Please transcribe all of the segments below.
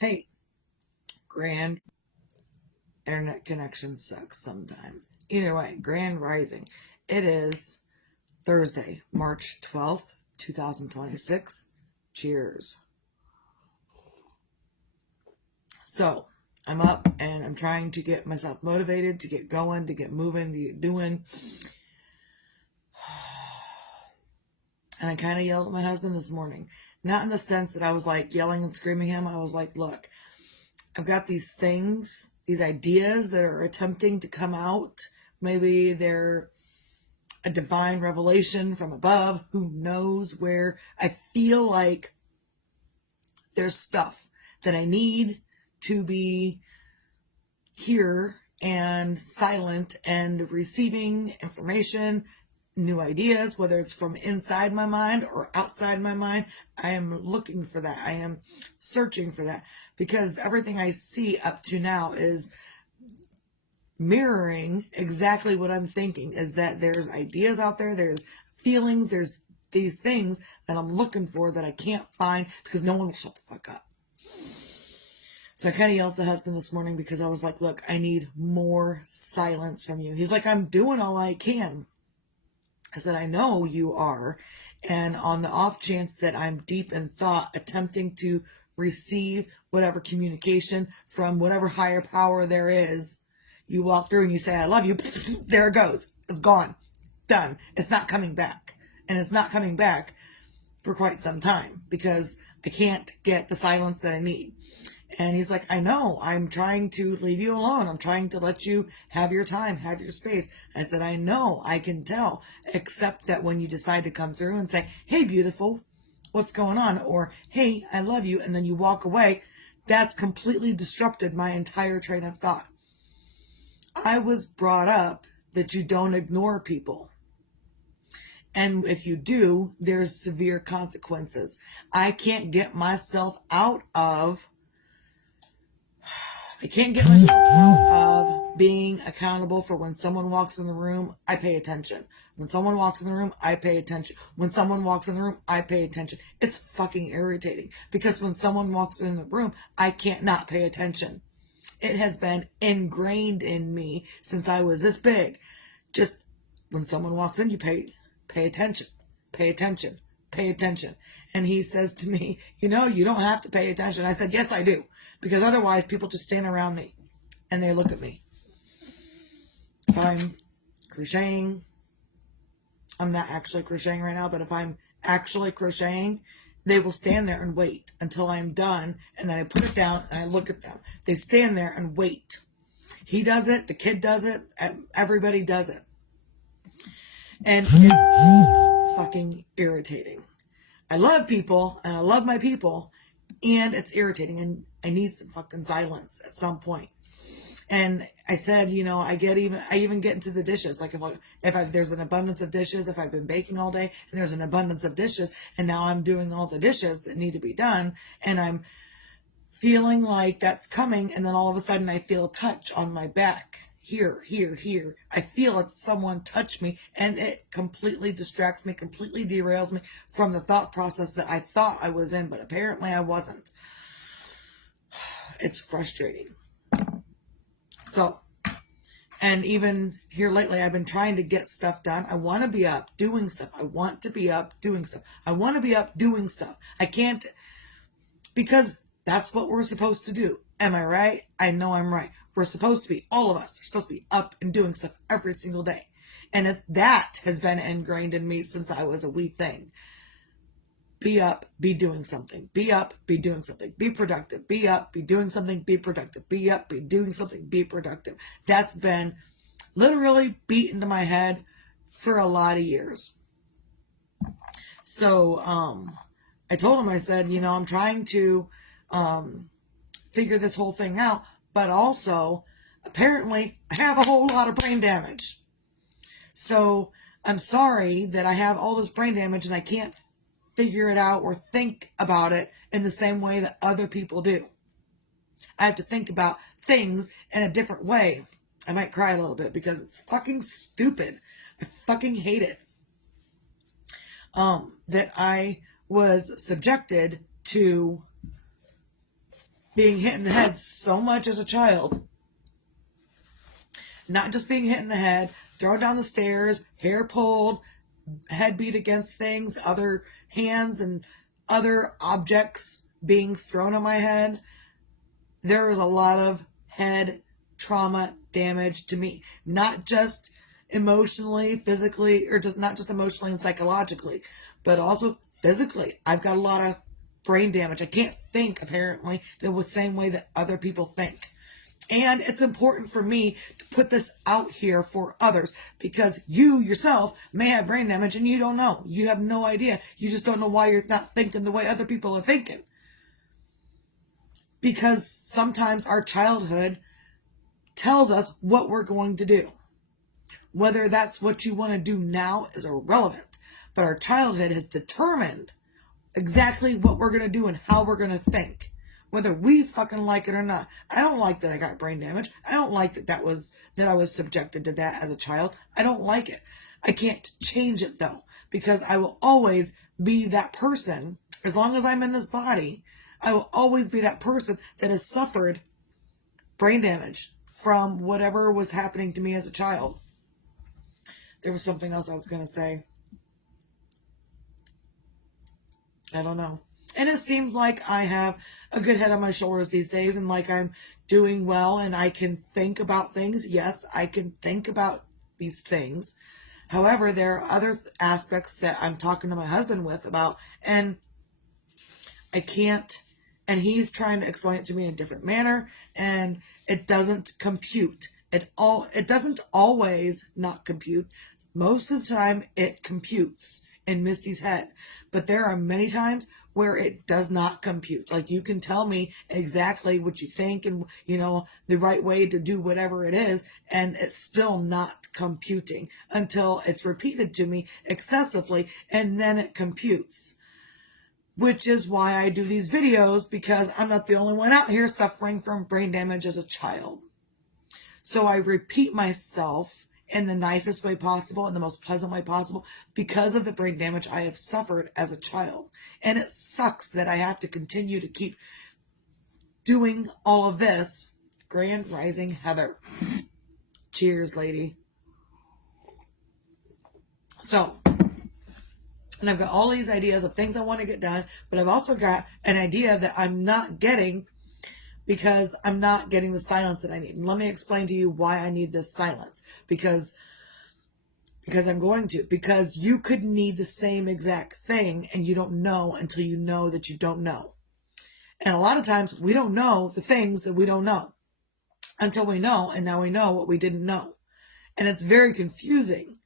Hey, grand internet connection sucks sometimes. Either way, grand rising. It is Thursday, March 12th, 2026. Cheers. So, I'm up and I'm trying to get myself motivated, to get going, to get moving, to get doing. And I kind of yelled at my husband this morning. Not in the sense that I was like yelling and screaming at him. I was like, look, I've got these things, these ideas that are attempting to come out. Maybe they're a divine revelation from above. Who knows where? I feel like there's stuff that I need to be here and silent and receiving information, new ideas, whether it's from inside my mind or outside my mind. I am looking for that. I am searching for that because everything I see up to now is mirroring exactly what I'm thinking, is that there's ideas out there, there's feelings, there's these things that I'm looking for that I can't find because no one will shut the fuck up. So I kind of yelled at the husband this morning because I was like, look, I need more silence from you. He's like, I'm doing all I can. I said, I know you are. And on the off chance that I'm deep in thought, attempting to receive whatever communication from whatever higher power there is, you walk through and you say, I love you. There it goes. It's gone. Done. It's not coming back. And it's not coming back for quite some time because I can't get the silence that I need. And he's like, I know, I'm trying to leave you alone. I'm trying to let you have your time, have your space. I said, I know, I can tell, except that when you decide to come through and say, hey, beautiful, what's going on? Or, hey, I love you. And then you walk away. That's completely disrupted my entire train of thought. I was brought up that you don't ignore people. And if you do, there's severe consequences. I can't get myself out of being accountable for when someone walks in the room, I pay attention. When someone walks in the room, I pay attention. When someone walks in the room, I pay attention. It's fucking irritating because when someone walks in the room, I can't not pay attention. It has been ingrained in me since I was this big. Just when someone walks in, you pay attention, pay attention, pay attention. And he says to me, you don't have to pay attention. I said, yes, I do. Because otherwise people just stand around me and they look at me. If I'm crocheting, I'm not actually crocheting right now, but if I'm actually crocheting, they will stand there and wait until I'm done. And then I put it down and I look at them. They stand there and wait. He does it. The kid does it. Everybody does it. And it's fucking irritating. I love people and I love my people, and it's irritating, and I need some fucking silence at some point. And I said, I even get into the dishes. Like if there's an abundance of dishes, if I've been baking all day and there's an abundance of dishes and now I'm doing all the dishes that need to be done and I'm feeling like that's coming, and then all of a sudden I feel a touch on my back. Here. I feel it, someone touch me, and it completely distracts me, completely derails me from the thought process that I thought I was in, but apparently I wasn't. It's frustrating. So, and even here lately, I've been trying to get stuff done. I want to be up doing stuff. I want to be up doing stuff. I want to be up doing stuff. I can't, because that's what we're supposed to do. Am I right? I know I'm right. We're supposed to be, all of us are supposed to be up and doing stuff every single day. And if that has been ingrained in me since I was a wee thing, be up, be doing something. Be up, be doing something. Be productive. Be up, be doing something. Be productive. Be up, be doing something. Be productive. That's been literally beat into my head for a lot of years. So, I told him, I said, I'm trying to, figure this whole thing out, but also, apparently, I have a whole lot of brain damage. So, I'm sorry that I have all this brain damage and I can't figure it out or think about it in the same way that other people do. I have to think about things in a different way. I might cry a little bit because it's fucking stupid. I fucking hate it. That I was subjected to being hit in the head so much as a child. Not just being hit in the head, thrown down the stairs, hair pulled, head beat against things, other hands and other objects being thrown on my head. There was a lot of head trauma damage to me. Not just emotionally, physically, or just not just emotionally and psychologically, but also physically. I've got a lot of brain damage. I can't think, apparently, the same way that other people think. And it's important for me to put this out here for others because you yourself may have brain damage and you don't know. You have no idea. You just don't know why you're not thinking the way other people are thinking. Because sometimes our childhood tells us what we're going to do. Whether that's what you want to do now is irrelevant. But our childhood has determined exactly what we're going to do and how we're going to think. Whether we fucking like it or not. I don't like that I got brain damage. I don't like that I was subjected to that as a child. I don't like it. I can't change it though. Because I will always be that person. As long as I'm in this body, I will always be that person that has suffered brain damage from whatever was happening to me as a child. There was something else I was going to say. I don't know. And it seems like I have a good head on my shoulders these days and like I'm doing well and I can think about things. Yes, I can think about these things. However, there are other aspects that I'm talking to my husband with about and I can't, and he's trying to explain it to me in a different manner and it doesn't compute. It doesn't always not compute. Most of the time it computes in Misty's head. But there are many times where it does not compute. Like you can tell me exactly what you think and, the right way to do whatever it is. And it's still not computing until it's repeated to me excessively. And then it computes. Which is why I do these videos because I'm not the only one out here suffering from brain damage as a child. So I repeat myself in the nicest way possible, in the most pleasant way possible, because of the brain damage I have suffered as a child. And it sucks that I have to continue to keep doing all of this. Grand Rising Heather. Cheers, lady. So, and I've got all these ideas of things I want to get done, but I've also got an idea that I'm not getting because I'm not getting the silence that I need. And let me explain to you why I need this silence. Because I'm going to. Because you could need the same exact thing and you don't know until you know that you don't know. And a lot of times we don't know the things that we don't know until we know, and now we know what we didn't know. And it's very confusing.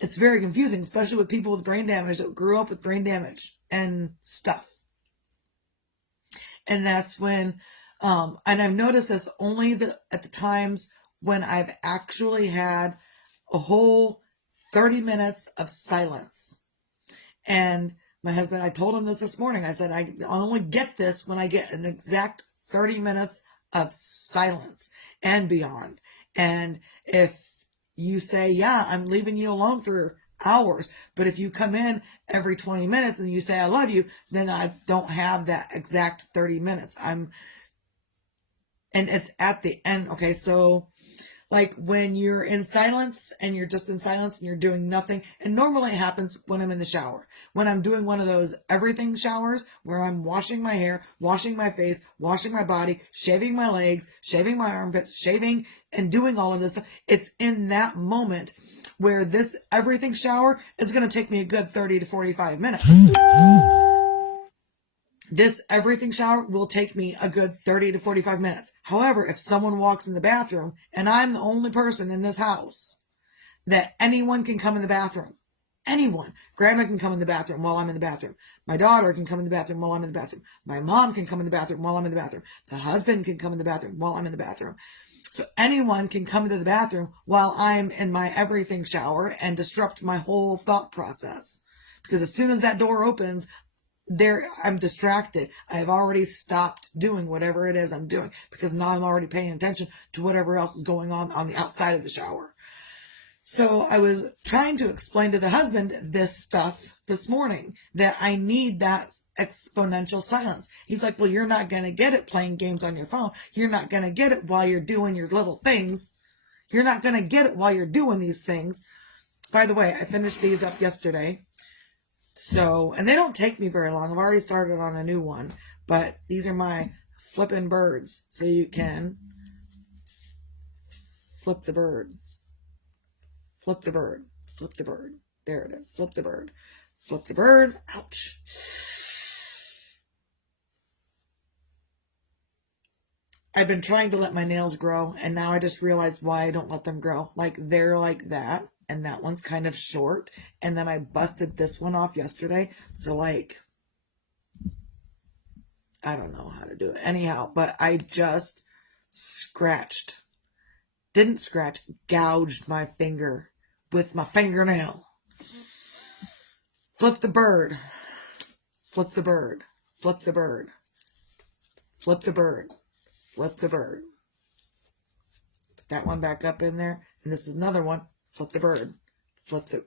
It's very confusing, especially with people with brain damage that grew up with brain damage and stuff. And that's when, and I've noticed this only at the times when I've actually had a whole 30 minutes of silence. And my husband, I told him this morning. I said, I only get this when I get an exact 30 minutes of silence and beyond. And if you say, yeah, I'm leaving you alone for hours, but if you come in every 20 minutes and you say, I love you, then I don't have that exact 30 minutes. And it's at the end. Okay. So like when you're in silence and you're just in silence and you're doing nothing. And normally it happens when I'm in the shower, when I'm doing one of those everything showers where I'm washing my hair, washing my face, washing my body, shaving my legs, shaving my armpits, shaving and doing all of this stuff. It's in that moment where this everything shower is going to take me a good 30 to 45 minutes. This everything shower will take me a good 30 to 45 minutes. However, if someone walks in the bathroom and I'm the only person in this house that anyone can come in the bathroom, anyone, grandma can come in the bathroom while I'm in the bathroom. My daughter can come in the bathroom while I'm in the bathroom. My mom can come in the bathroom while I'm in the bathroom. The husband can come in the bathroom while I'm in the bathroom. So anyone can come into the bathroom while I'm in my everything shower and disrupt my whole thought process. Because as soon as that door opens, I'm distracted. I have already stopped doing whatever it is I'm doing because now I'm already paying attention to whatever else is going on the outside of the shower. So I was trying to explain to the husband this stuff this morning, that I need that exponential silence. He's like, well, you're not going to get it playing games on your phone. You're not going to get it while you're doing your little things. You're not going to get it while you're doing these things. By the way, I finished these up yesterday. So, and they don't take me very long. I've already started on a new one, but these are my flipping birds. So you can flip the bird. Flip the bird. Flip the bird. There it is. Flip the bird. Flip the bird. Ouch. I've been trying to let my nails grow, and now I just realized why I don't let them grow. Like, they're like that, and that one's kind of short, and then I busted this one off yesterday. So, like, I don't know how to do it. Anyhow, but I just didn't scratch, gouged my finger with my fingernail. Flip the bird. Flip the bird. Flip the bird. Flip the bird. Flip the bird. Put that one back up in there. And this is another one. Flip the bird. Flip the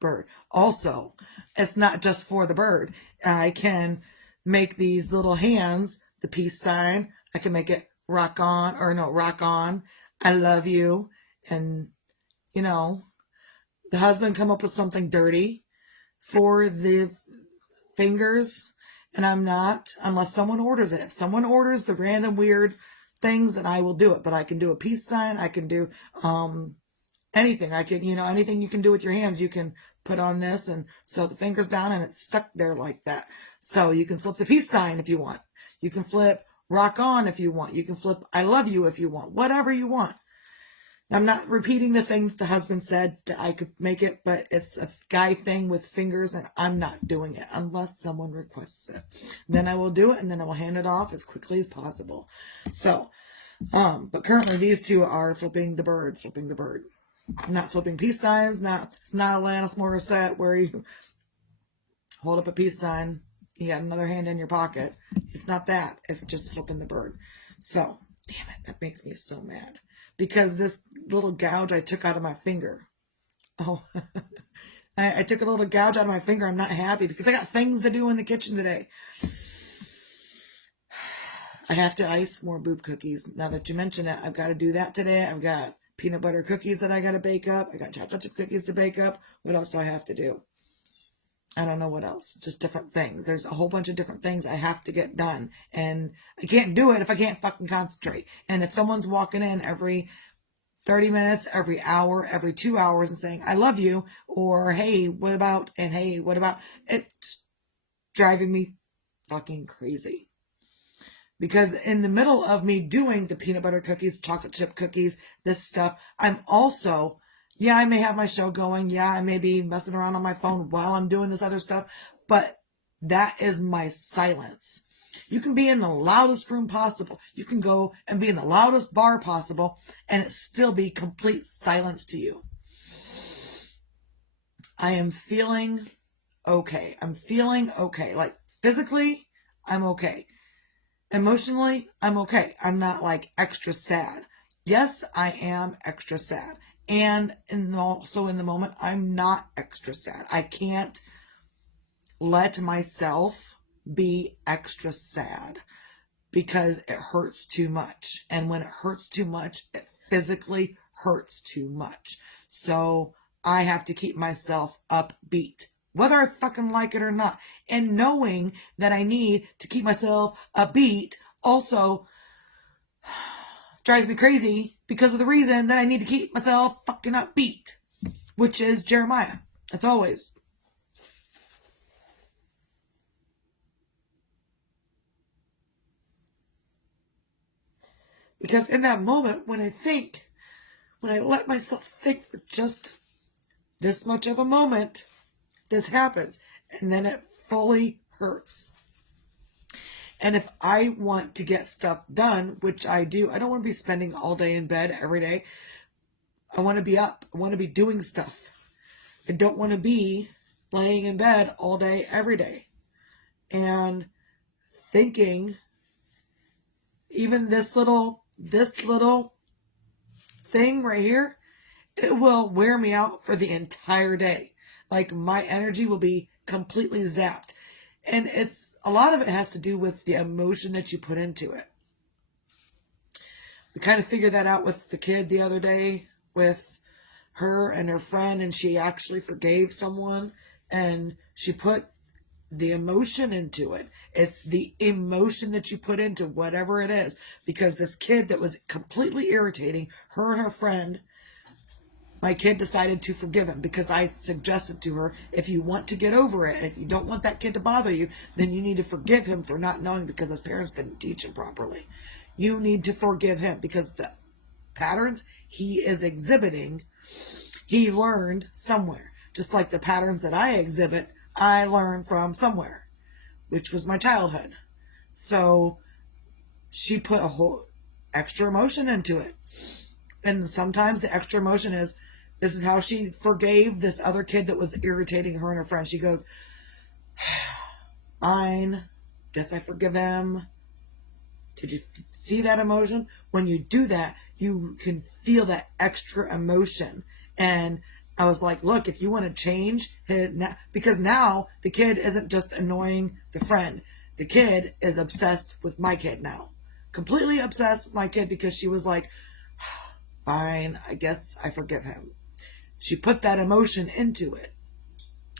bird. Also, it's not just for the bird. I can make these little hands, the peace sign. I can make it rock on, I love you. And, you know, the husband come up with something dirty for the fingers, and I'm not, unless someone orders it. If someone orders the random weird things, then I will do it. But I can do a peace sign. I can do anything. I can, anything you can do with your hands, you can put on this and sew the fingers down, and it's stuck there like that. So you can flip the peace sign if you want. You can flip rock on if you want. You can flip I love you if you want. Whatever you want. I'm not repeating the thing that the husband said that I could make it, but it's a guy thing with fingers, and I'm not doing it unless someone requests it. Then I will do it, and then I will hand it off as quickly as possible. So, but currently these two are flipping the bird. Not flipping peace signs. It's not Alanis Morissette where you hold up a peace sign, you got another hand in your pocket. It's not that. It's just flipping the bird. So, damn it, that makes me so mad. Because this little gouge I took out of my finger. Oh, I took a little gouge out of my finger. I'm not happy because I got things to do in the kitchen today. I have to ice more boob cookies. Now that you mention it, I've got to do that today. I've got peanut butter cookies that I got to bake up. I got chocolate chip cookies to bake up. What else do I have to do? I don't know what else. Just different things. There's a whole bunch of different things I have to get done. And I can't do it if I can't fucking concentrate. And if someone's walking in every 30 minutes, every hour, every 2 hours and saying, I love you, or hey, what about, and hey, what about, it's driving me fucking crazy. Because in the middle of me doing the peanut butter cookies, chocolate chip cookies, this stuff, I'm also, yeah, I may have my show going. Yeah, I may be messing around on my phone while I'm doing this other stuff, but that is my silence. You can be in the loudest room possible. You can go and be in the loudest bar possible, and it still be complete silence to you. I am feeling okay. Like physically, I'm okay. Emotionally, I'm okay. I'm not like extra sad. Yes, I am extra sad. And also in the moment, I'm not extra sad. I can't let myself be extra sad because it hurts too much. And when it hurts too much, it physically hurts too much. So I have to keep myself upbeat, whether I fucking like it or not. And knowing that I need to keep myself upbeat also drives me crazy because of the reason that I need to keep myself fucking upbeat, which is Jeremiah. As always. Because in that moment, when I let myself think for just this much of a moment, this happens. And then it fully hurts. And if I want to get stuff done, which I do, I don't want to be spending all day in bed every day. I want to be up. I want to be doing stuff. I don't want to be laying in bed all day, every day. And thinking, even this little thing right here it will wear me out for the entire day. Like, my energy will be completely zapped. And a lot of it has to do with the emotion that you put into it. We kind of figured that out with the kid the other day, with her and her friend, and she actually forgave someone, and she put the emotion into it. It's the emotion that you put into whatever it is. Because this kid that was completely irritating her and her friend, my kid decided to forgive him because I suggested to her, if you want to get over it, and if you don't want that kid to bother you, then you need to forgive him for not knowing because his parents didn't teach him properly. You need to forgive him because the patterns he is exhibiting, he learned somewhere. Just like the patterns that I exhibit, I learned from somewhere, which was my childhood. So she put a whole extra emotion into it. And sometimes the extra emotion is, this is how she forgave this other kid that was irritating her and her friend. She goes, fine, guess I forgive him. Did you see that emotion? When you do that, you can feel that extra emotion. And I was like, look, if you want to change it, because now the kid isn't just annoying the friend. The kid is obsessed with my kid now. Completely obsessed with my kid because she was like, fine, I guess I forgive him. She put that emotion into it.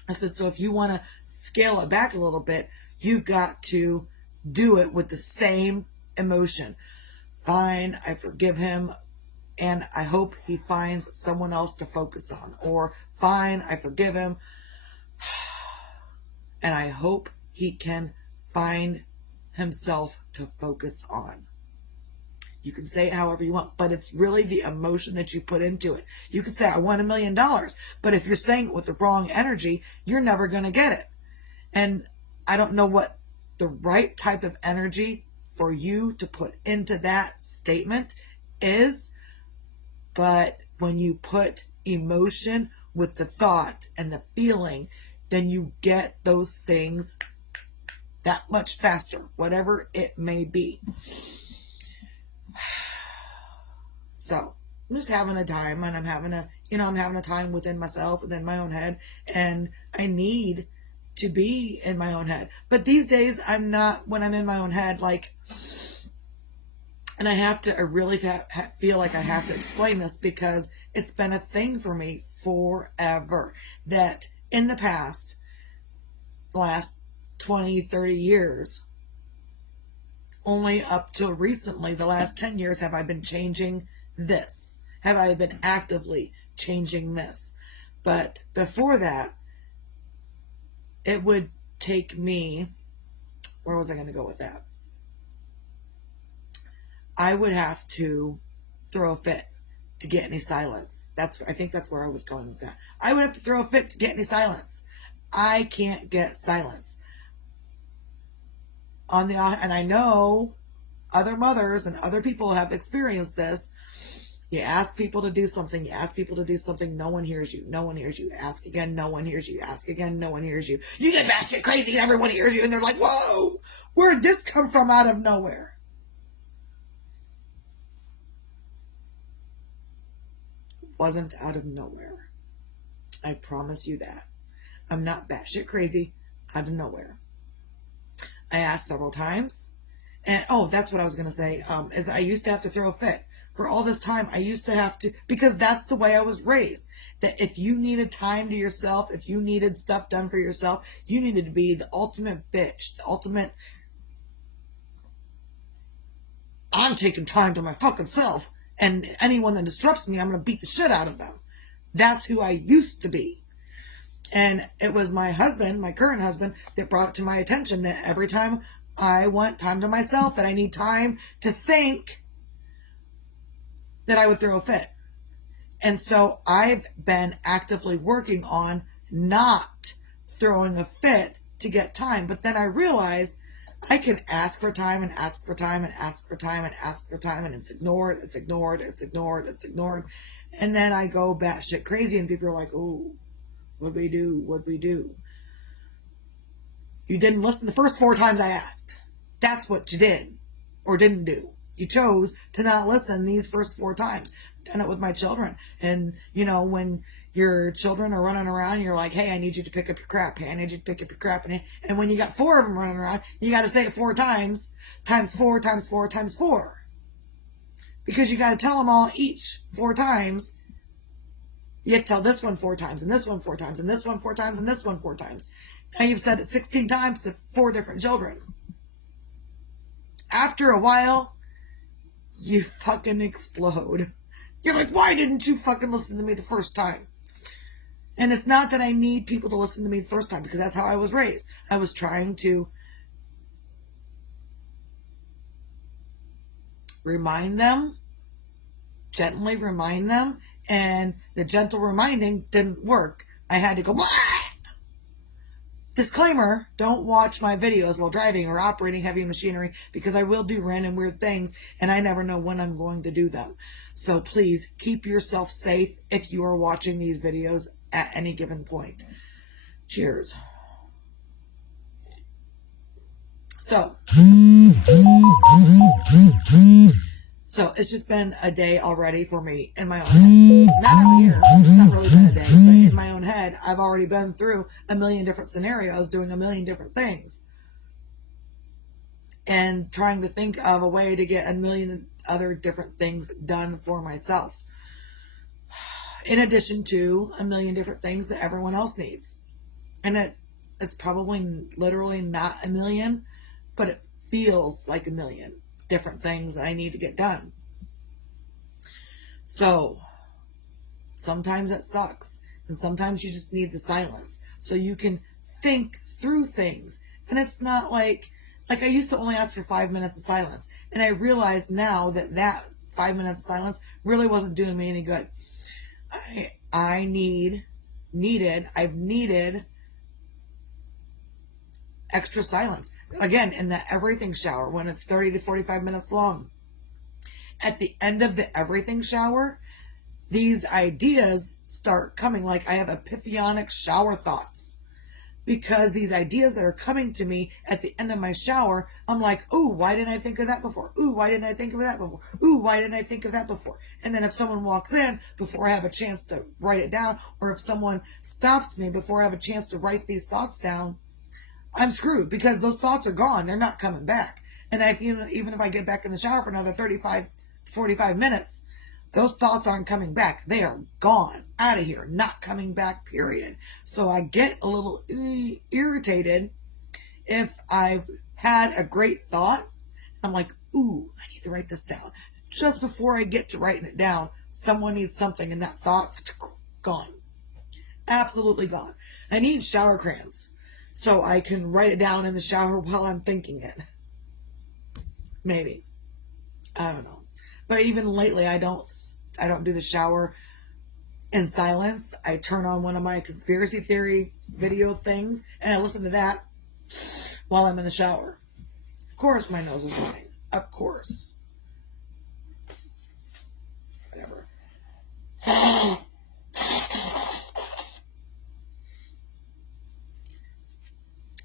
I said, so if you want to scale it back a little bit, you've got to do it with the same emotion. Fine, I forgive him, and I hope he finds someone else to focus on. Or, fine, I forgive him, and I hope he can find himself to focus on. You can say it however you want, but it's really the emotion that you put into it. You could say, I want $1 million, but if you're saying it with the wrong energy, you're never going to get it. And I don't know what the right type of energy for you to put into that statement is, but when you put emotion with the thought and the feeling, then you get those things that much faster, whatever it may be. So I'm just having a time, and I'm having a time within myself, within my own head, and I need to be in my own head. But these days I'm not, when I'm in my own head, like, and I really feel like I have to explain this because it's been a thing for me forever, that in the past, the last 20, 30 years, only up till recently, the last 10 years, have I been changing this. Have I been actively changing this? But before that, it would take me, where was I going to go with that? I would have to throw a fit to get any silence. I think that's where I was going with that. I would have to throw a fit to get any silence. I can't get silence. And I know other mothers and other people have experienced this. You ask people to do something, no one hears you, no one hears you. Ask again, no one hears you. Ask again, no one hears you. You get batshit crazy and everyone hears you, and they're like, whoa, where'd this come from out of nowhere? It wasn't out of nowhere. I promise you that. I'm not batshit crazy out of nowhere. I asked several times, and that's what I was going to say, is I used to have to throw a fit. For all this time, I used to have to, because that's the way I was raised, that if you needed time to yourself, if you needed stuff done for yourself, you needed to be the ultimate bitch, the ultimate, I'm taking time to my fucking self, and anyone that disrupts me, I'm going to beat the shit out of them. That's who I used to be. And it was my husband, my current husband, that brought it to my attention that every time I want time to myself, that I need time to think, that I would throw a fit. And so I've been actively working on not throwing a fit to get time. But then I realized I can ask for time and ask for time and ask for time and ask for time, and it's ignored, it's ignored, it's ignored, it's ignored. And then I go batshit crazy and people are like, ooh, what'd we do? What'd we do? You didn't listen the first 4 times I asked. That's what you did or didn't do. You chose to not listen these first 4 times. done it with my children. And, when your children are running around, you're like, hey, I need you to pick up your crap. Hey, I need you to pick up your crap. And when you got 4 of them running around, you got to say it 4 times, times 4, times 4, times 4. Because you got to tell them all each 4 times. You have to tell this one 4 times, and this one 4 times, and this one 4 times, and this one 4 times. Now you've said it 16 times to 4 different children. After a while, you fucking explode. You're like, why didn't you fucking listen to me the first time? And it's not that I need people to listen to me the first time, because that's how I was raised. I was trying to gently remind them, and the gentle reminding didn't work. I had to go, Wah! Disclaimer, don't watch my videos while driving or operating heavy machinery, because I will do random weird things, and I never know when I'm going to do them. So please keep yourself safe if you are watching these videos at any given point. Cheers. So it's just been a day already for me in my own head. Not out here. It's not really been a day, but in my own head, I've already been through a million different scenarios, doing a million different things, and trying to think of a way to get a million other different things done for myself, in addition to a million different things that everyone else needs. And it's probably literally not a million, but it feels like a million different things that I need to get done. So sometimes it sucks, and sometimes you just need the silence so you can think through things. And it's not like I used to only ask for 5 minutes of silence, and I realize now that 5 minutes of silence really wasn't doing me any good. I've needed extra silence. Again, in the everything shower, when it's 30 to 45 minutes long. At the end of the everything shower, these ideas start coming. Like, I have epiphanic shower thoughts. Because these ideas that are coming to me at the end of my shower, I'm like, ooh, why didn't I think of that before? Ooh, why didn't I think of that before? Ooh, why didn't I think of that before? And then if someone walks in before I have a chance to write it down, or if someone stops me before I have a chance to write these thoughts down, I'm screwed, because those thoughts are gone. They're not coming back. And even if I get back in the shower for another 35 to 45 minutes, those thoughts aren't coming back. They are gone, out of here, not coming back, period. So I get a little irritated if I've had a great thought. I'm like, ooh, I need to write this down. Just before I get to writing it down, someone needs something, and that thought, gone. Absolutely gone. I need shower crayons so I can write it down in the shower while I'm thinking it. Maybe. I don't know. But even lately, I don't do the shower in silence. I turn on one of my conspiracy theory video things, and I listen to that while I'm in the shower. Of course my nose is running. Of course. Whatever.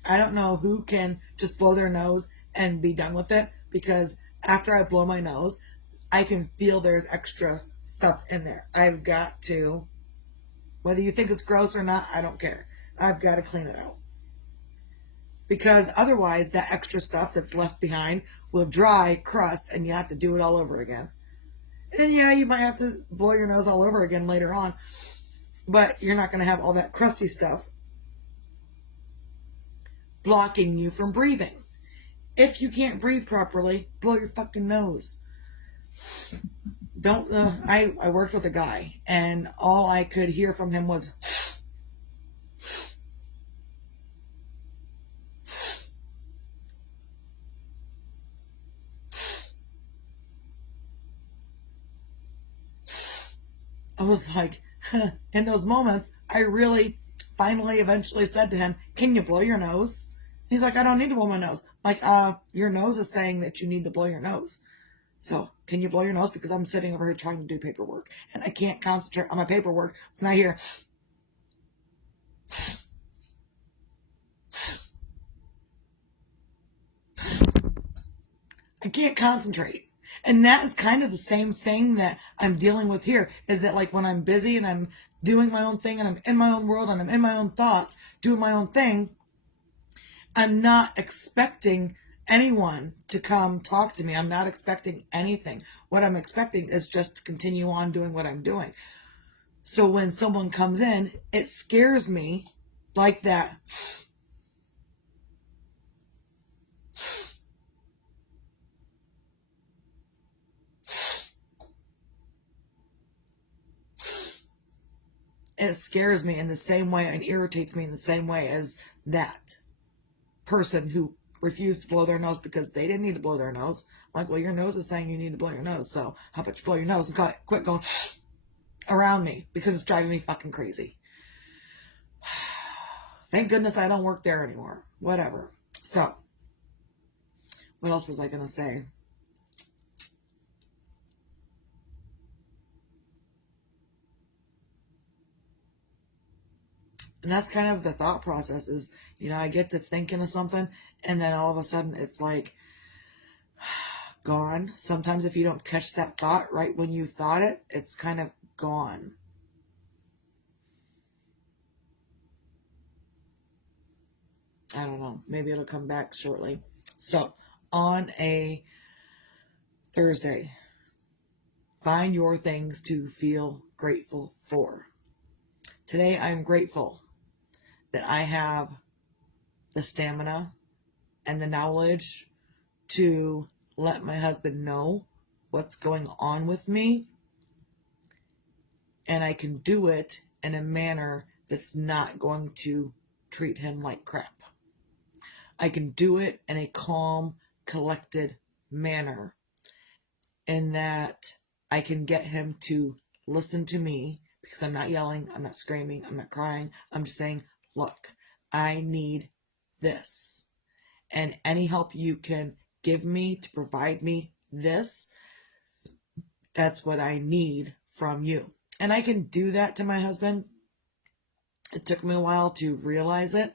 I don't know who can just blow their nose and be done with it, because after I blow my nose, I can feel there's extra stuff in there. I've got to, whether you think it's gross or not, I don't care. I've got to clean it out. Because otherwise, that extra stuff that's left behind will dry, crust, and you have to do it all over again. And yeah, you might have to blow your nose all over again later on, but you're not going to have all that crusty stuff blocking you from breathing. If you can't breathe properly, blow your fucking nose. I worked with a guy, and all I could hear from him was I was like, in those moments, I really finally eventually said to him, can you blow your nose? He's like, I don't need to blow my nose. I'm like, your nose is saying that you need to blow your nose. So, can you blow your nose? Because I'm sitting over here trying to do paperwork, and I can't concentrate on my paperwork when I hear I can't concentrate. And that is kind of the same thing that I'm dealing with here, is that like when I'm busy and I'm doing my own thing and I'm in my own world and I'm in my own thoughts, doing my own thing, I'm not expecting anyone to come talk to me. I'm not expecting anything. What I'm expecting is just to continue on doing what I'm doing. So when someone comes in, it scares me like that. It scares me in the same way and irritates me in the same way as that person who refused to blow their nose because they didn't need to blow their nose. I'm like, well, your nose is saying you need to blow your nose, so how about you blow your nose and quit going around me because it's driving me fucking crazy. Thank goodness I don't work there anymore. Whatever. So, what else was I going to say? And that's kind of the thought process is, I get to thinking of something and then all of a sudden it's like gone. Sometimes if you don't catch that thought right when you thought it, it's kind of gone. I don't know. Maybe it'll come back shortly. So, on a Thursday, find your things to feel grateful for. Today, I'm grateful that I have the stamina and the knowledge to let my husband know what's going on with me, and I can do it in a manner that's not going to treat him like crap. I can do it in a calm, collected manner, in that I can get him to listen to me because I'm not yelling, I'm not screaming, I'm not crying. I'm just saying, look, I need this. And any help you can give me to provide me this, that's what I need from you. And I can do that to my husband. It took me a while to realize it,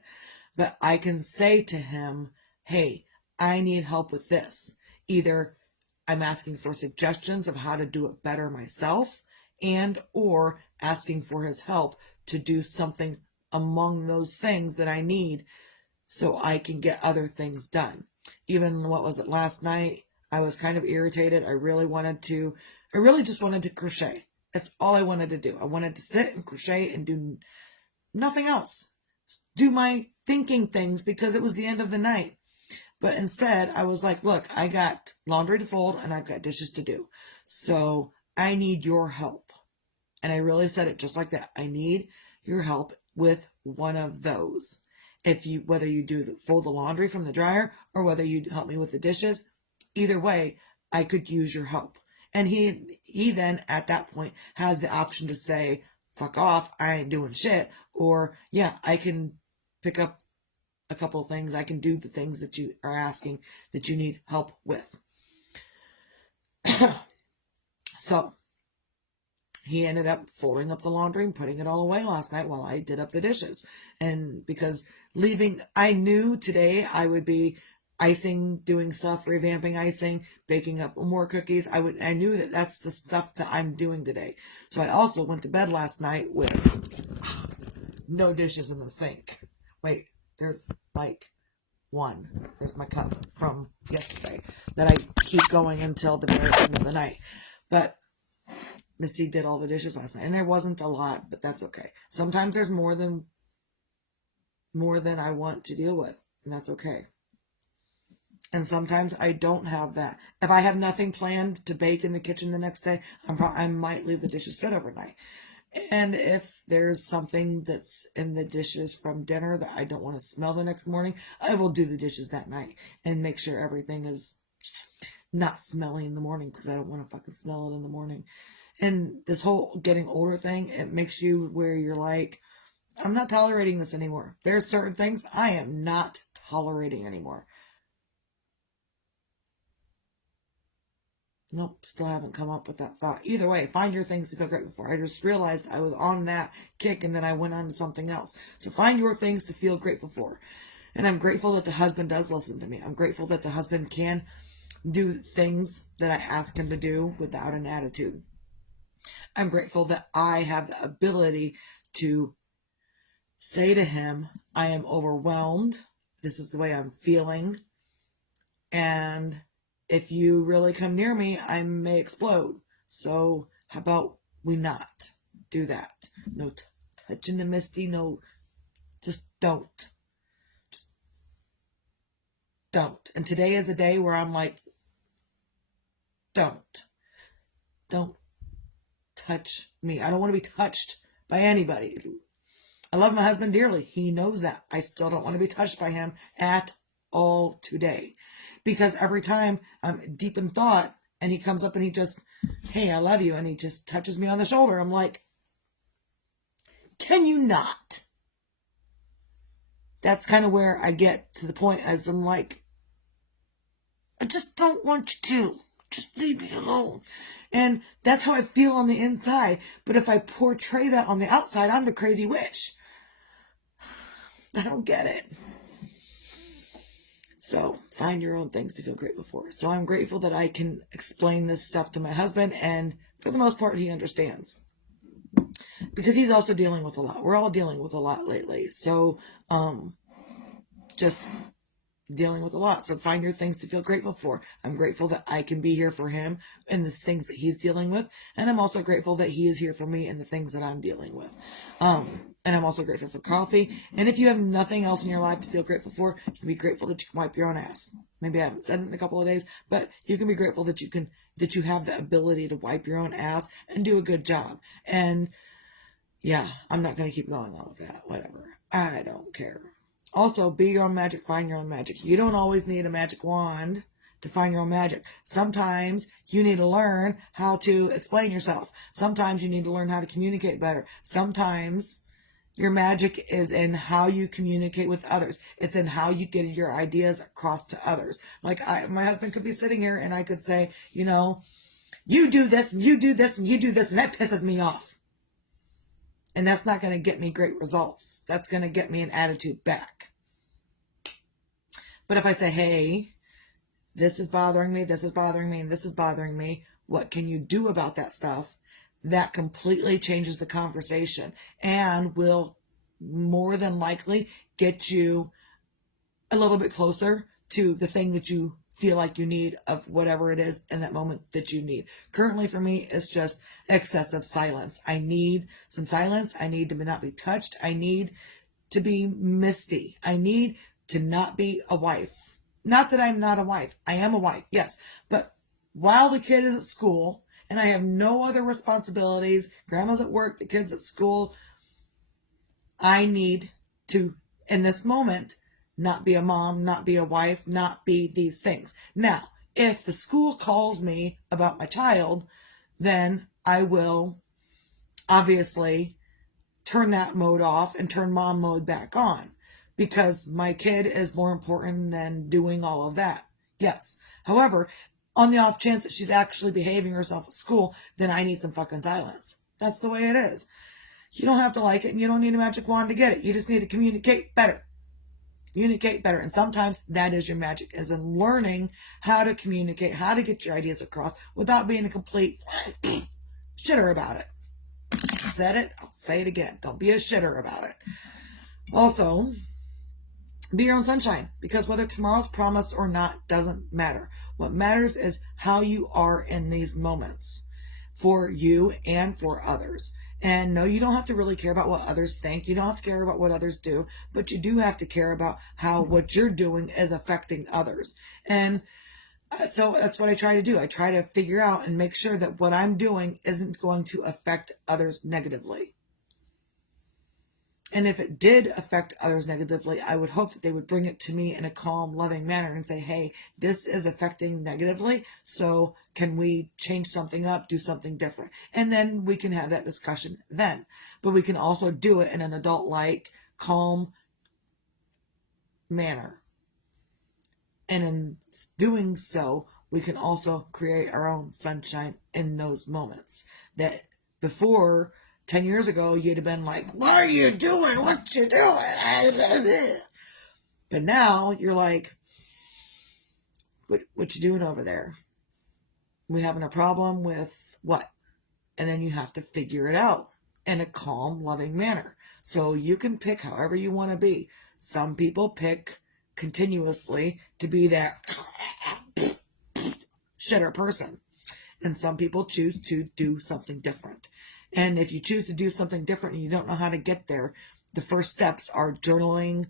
but I can say to him, hey, I need help with this. Either I'm asking for suggestions of how to do it better myself, and or asking for his help to do something among those things that I need so I can get other things done. Even, last night, I was kind of irritated. I really just wanted to crochet. That's all I wanted to do. I wanted to sit and crochet and do nothing else. Do my thinking things because it was the end of the night. But instead, I was like, look, I got laundry to fold and I've got dishes to do. So I need your help. And I really said it just like that. I need your help with one of those. Whether you fold the laundry from the dryer or whether you help me with the dishes, either way, I could use your help. And he then at that point has the option to say, fuck off, I ain't doing shit. Or, yeah, I can pick up a couple of things. I can do the things that you are asking that you need help with. So, he ended up folding up the laundry and putting it all away last night while I did up the dishes. And because I knew today I would be icing, doing stuff, revamping icing, baking up more cookies. I knew that that's the stuff that I'm doing today. So I also went to bed last night with no dishes in the sink. Wait, there's like one. There's my cup from yesterday that I keep going until the very end of the night. But Misty did all the dishes last night, and there wasn't a lot, but that's okay. Sometimes there's more than I want to deal with, and that's okay. And sometimes I don't have that. If I have nothing planned to bake in the kitchen the next day, I might leave the dishes sit overnight. And if there's something that's in the dishes from dinner that I don't want to smell the next morning, I will do the dishes that night and make sure everything is not smelly in the morning because I don't want to fucking smell it in the morning. And this whole getting older thing, it makes you where you're like, I'm not tolerating this anymore. There's certain things I am not tolerating anymore. Nope, still haven't come up with that thought. Either way, find your things to feel grateful for. I just realized I was on that kick and then I went on to something else. So find your things to feel grateful for. And I'm grateful that the husband does listen to me. I'm grateful that the husband can do things that I ask him to do without an attitude. I'm grateful that I have the ability to say to him, I am overwhelmed. This is the way I'm feeling. And if you really come near me, I may explode. So how about we not do that? No touching the Misty. No, just don't. Just don't. And today is a day where I'm like, don't touch me. I don't want to be touched by anybody. I love my husband dearly. He knows that. I still don't want to be touched by him at all today. Because every time I'm deep in thought and he comes up and he just, hey, I love you. And he just touches me on the shoulder. I'm like, can you not? That's kind of where I get to the point as I'm like, I just don't want you to. Just leave me alone. And that's how I feel on the inside. But if I portray that on the outside, I'm the crazy witch. I don't get it. So find your own things to feel grateful for. So I'm grateful that I can explain this stuff to my husband. And for the most part, he understands. Because he's also dealing with a lot. We're all dealing with a lot lately. So just dealing with a lot. So find your things to feel grateful for. I'm grateful that I can be here for him and the things that he's dealing with. And I'm also grateful that he is here for me and the things that I'm dealing with. And I'm also grateful for coffee. And if you have nothing else in your life to feel grateful for, you can be grateful that you can wipe your own ass. Maybe I haven't said it in a couple of days, but you can be grateful that you have the ability to wipe your own ass and do a good job. And yeah, I'm not going to keep going on with that. Whatever. I don't care. Also, be your own magic, find your own magic. You don't always need a magic wand to find your own magic. Sometimes you need to learn how to explain yourself. Sometimes you need to learn how to communicate better. Sometimes your magic is in how you communicate with others. It's in how you get your ideas across to others. Like my husband could be sitting here and I could say, you do this and you do this and you do this, and that pisses me off. And that's not going to get me great results. That's going to get me an attitude back. But if I say, hey, this is bothering me, this is bothering me, and this is bothering me, what can you do about that stuff? That completely changes the conversation and will more than likely get you a little bit closer to the thing that you feel like you need of whatever it is in that moment that you need. Currently for me, it's just excessive silence. I need some silence. I need to not be touched. I need to be Misty. I need to not be a wife. Not that I'm not a wife. I am a wife, yes. But while the kid is at school and I have no other responsibilities, grandma's at work, the kid's at school, I need to, in this moment, not be a mom, not be a wife, not be these things. Now, if the school calls me about my child, then I will obviously turn that mode off and turn mom mode back on because my kid is more important than doing all of that. Yes. However, on the off chance that she's actually behaving herself at school, then I need some fucking silence. That's the way it is. You don't have to like it and you don't need a magic wand to get it. You just need to communicate better. Communicate better. And sometimes that is your magic, is in learning how to communicate, how to get your ideas across without being a complete shitter about it. Said it, I'll say it again. Don't be a shitter about it. Also, be your own sunshine, because whether tomorrow's promised or not doesn't matter. What matters is how you are in these moments for you and for others. And no, you don't have to really care about what others think. You don't have to care about what others do, but you do have to care about how what you're doing is affecting others. And so that's what I try to do. I try to figure out and make sure that what I'm doing isn't going to affect others negatively. And if it did affect others negatively, I would hope that they would bring it to me in a calm, loving manner and say, hey, this is affecting negatively, so can we change something up, do something different? And then we can have that discussion then. But we can also do it in an adult-like, calm manner. And in doing so, we can also create our own sunshine in those moments. That before 10 years ago, you'd have been like, what are you doing? What you doing? But now you're like, what you doing over there? We having a problem with what? And then you have to figure it out in a calm, loving manner. So you can pick however you want to be. Some people pick continuously to be that shitter person. And some people choose to do something different. And if you choose to do something different and you don't know how to get there, the first steps are journaling,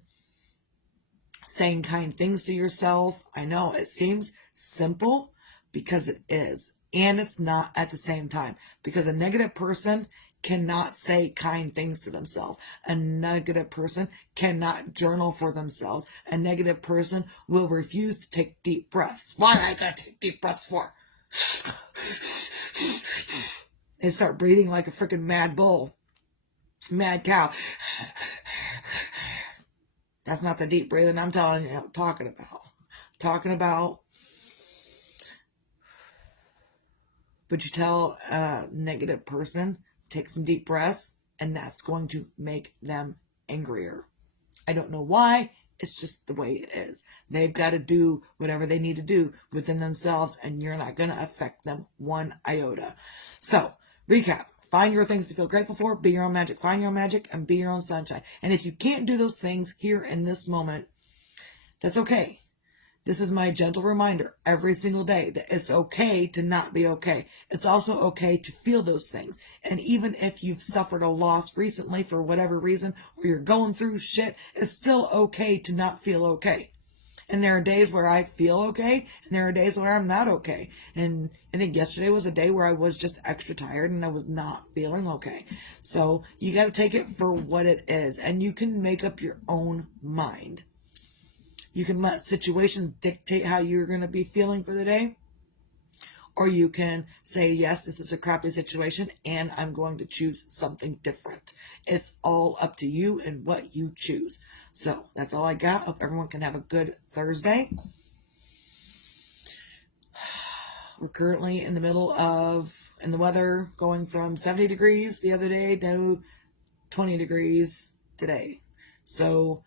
saying kind things to yourself. I know it seems simple because it is. And it's not at the same time. Because a negative person cannot say kind things to themselves. A negative person cannot journal for themselves. A negative person will refuse to take deep breaths. Why am I going to take deep breaths for? They start breathing like a freaking mad bull. Mad cow. That's not the deep breathing I'm telling you, I'm talking about. But you tell a negative person, take some deep breaths, and that's going to make them angrier. I don't know why. It's just the way it is. They've got to do whatever they need to do within themselves, and you're not going to affect them one iota. So, recap. Find your things to feel grateful for. Be your own magic. Find your own magic and be your own sunshine. And if you can't do those things here in this moment, that's okay. This is my gentle reminder every single day that it's okay to not be okay. It's also okay to feel those things. And even if you've suffered a loss recently for whatever reason, or you're going through shit, it's still okay to not feel okay. And there are days where I feel okay, and there are days where I'm not okay. And I think yesterday was a day where I was just extra tired and I was not feeling okay. So you got to take it for what it is, and you can make up your own mind. You can let situations dictate how you're going to be feeling for the day. Or you can say, yes, this is a crappy situation and I'm going to choose something different. It's all up to you and what you choose. So that's all I got. Hope everyone can have a good Thursday. We're currently in the weather going from 70 degrees the other day to 20 degrees today. So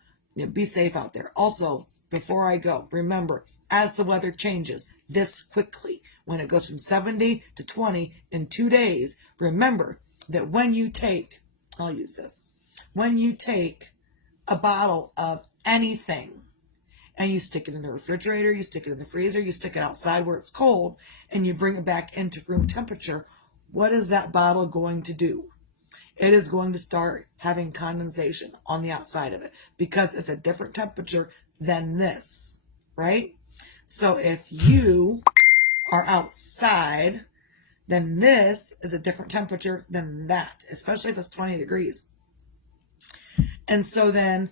be safe out there. Also, before I go, remember, as the weather changes this quickly, when it goes from 70 to 20 in 2 days, remember that when you take a bottle of anything and you stick it in the refrigerator, you stick it in the freezer, you stick it outside where it's cold, and you bring it back into room temperature, what is that bottle going to do? It is going to start having condensation on the outside of it because it's a different temperature than this, right? So if you are outside, then this is a different temperature than that, especially if it's 20 degrees. And so then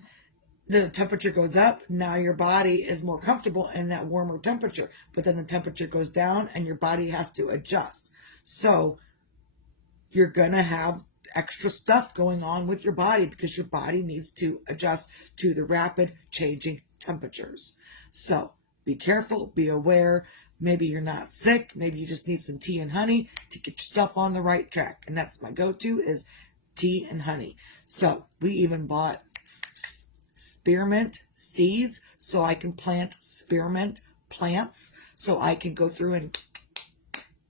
the temperature goes up. Now your body is more comfortable in that warmer temperature, but then the temperature goes down and your body has to adjust. So you're going to have extra stuff going on with your body because your body needs to adjust to the rapid changing temperatures. So be careful, be aware. Maybe you're not sick. Maybe you just need some tea and honey to get yourself on the right track. And that's my go-to is tea and honey. So we even bought spearmint seeds so I can plant spearmint plants so I can go through and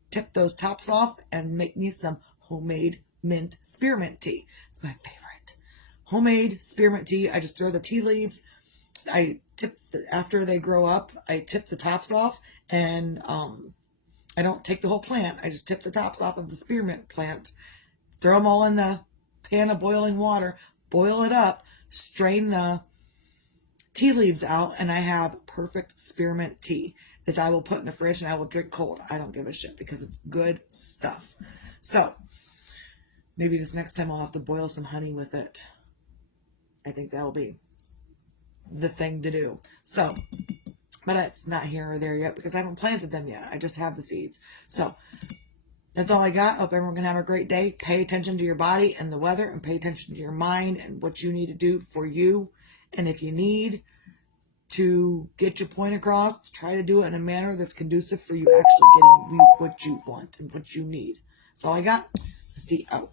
tip those tops off and make me some homemade mint spearmint tea. It's my favorite. Homemade spearmint tea. I just throw the tea leaves. After they grow up, I tip the tops off, and I don't take the whole plant. I just tip the tops off of the spearmint plant, throw them all in the pan of boiling water, boil it up, strain the tea leaves out, and I have perfect spearmint tea that I will put in the fridge and I will drink cold. I don't give a shit because it's good stuff. So maybe this next time I'll have to boil some honey with it. I think that'll be the thing to do. So, but it's not here or there yet because I haven't planted them yet. I just have the seeds. So that's all I got. Hope everyone can have a great day. Pay attention to your body and the weather, and pay attention to your mind and what you need to do for you. And if you need to get your point across, try to do it in a manner that's conducive for you actually getting what you want and what you need. That's all I got. Steve out.